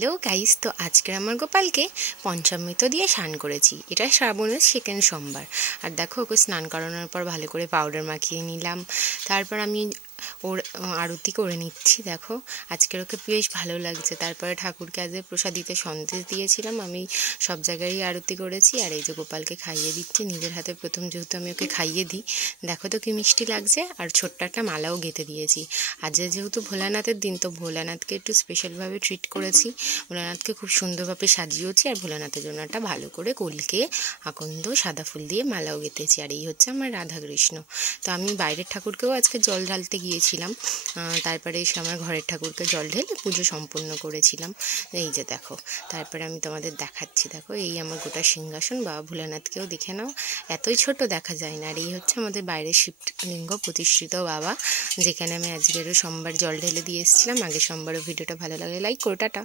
Hello guys, তো আজকের আমার গোপালকে পঞ্চামৃত দিয়ে স্নান করেছি। এটা শ্রাবণের সেকেন্ড সোমবার। আর দেখো, ওকে স্নান করানোর পর ভালো করে পাউডার মাখিয়ে নিলাম। তারপর আমি ওর আরতি করে নিচ্ছি। দেখো, আজকের ওকে বেশ ভালো লাগছে। তারপরে ঠাকুরকে আজ প্রসাদিতে সন্দেশ দিয়েছিলাম। আমি সব জায়গায় আরতি করেছি। আর এই যে গোপালকে খাইয়ে দিচ্ছি নিজের হাতে, প্রথম যেহেতু আমি ওকে খাইয়ে দিই। দেখো তো কি মিষ্টি লাগছে। আর ছোট্ট একটা মালাও গেঁথে দিয়েছি। আজ যেহেতু ভোলানাথের দিন, তো ভোলানাথকে একটু স্পেশালভাবে ট্রিট করেছি। ভোলানাথকে খুব সুন্দরভাবে সাজিয়েছি। আর ভোলানাথের জন্য একটা ভালো করে কলকে আকন্দ সাদা ফুল দিয়ে মালাও গেঁথেছি। আর এই হচ্ছে আমার রাধাকৃষ্ণ। তো আমি বাইরের ঠাকুরকেও আজকে জল ঢালতে গিয়েছিলাম। তারপরে এসে আমার ঘরের ঠাকুরকে জল ঢেলে পুজো সম্পন্ন করেছিলাম। এই যে দেখো, তারপরে আমি তোমাদের দেখাচ্ছি। দেখো, এই আমার গোটা সিংহাসন। বাবা ভোলানাথকেও দেখে নাও, এতই ছোট দেখা যায় না। আর এই হচ্ছে আমাদের বাইরের শিবলিঙ্গ প্রতিষ্ঠিত বাবা, যেখানে আমি আজকেরও সোমবার জল ঢেলে দিয়ে এসেছিলাম। আগের সোমবারও। ভিডিওটা ভালো লাগলে লাইক করো, টাটা।